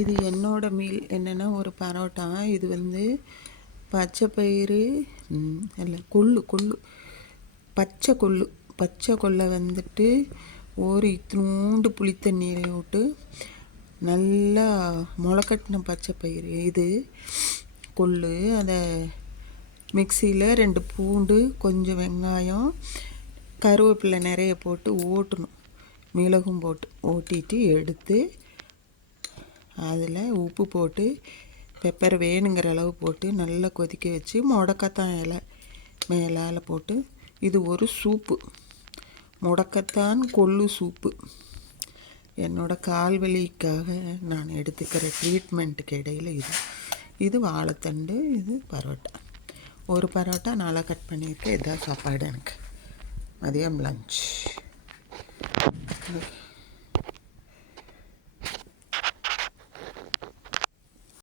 இது என்னோட மீல் என்னென்னா ஒரு பரோட்டா. இது வந்து பச்சை பயிறு இல்லை கொள்ளு பச்சை கொள்ளை வந்துட்டு ஒரு இத்தினூண்டு புளி தண்ணியில் விட்டு நல்லா முளைக்கட்டின பச்சை பயிறு இது கொள்ளு. அதை மிக்சியில் 2 பூண்டு, கொஞ்சம் வெங்காயம், கருவேப்பிலை நிறைய போட்டு ஓட்டணும். மிளகும் போட்டு ஓட்டிட்டு எடுத்து அதில் உப்பு போட்டு பெப்பர் வேணுங்கிற அளவு போட்டு நல்லா கொதிக்க வச்சு முடக்கத்தான் இலை மேலால் போட்டு இது ஒரு சூப்பு. முடக்கத்தான் கொள்ளு சூப்பு. என்னோடய கால்வலிக்காக நான் எடுத்துக்கிற ட்ரீட்மெண்ட்டுக்கு இடையில் இது வாழைத்தண்டு, இது பரோட்டா. ஒரு பரோட்டா நாளாக கட் பண்ணியிருக்கேன். இதான் சாப்பாடு எனக்கு மதியம் லஞ்ச்.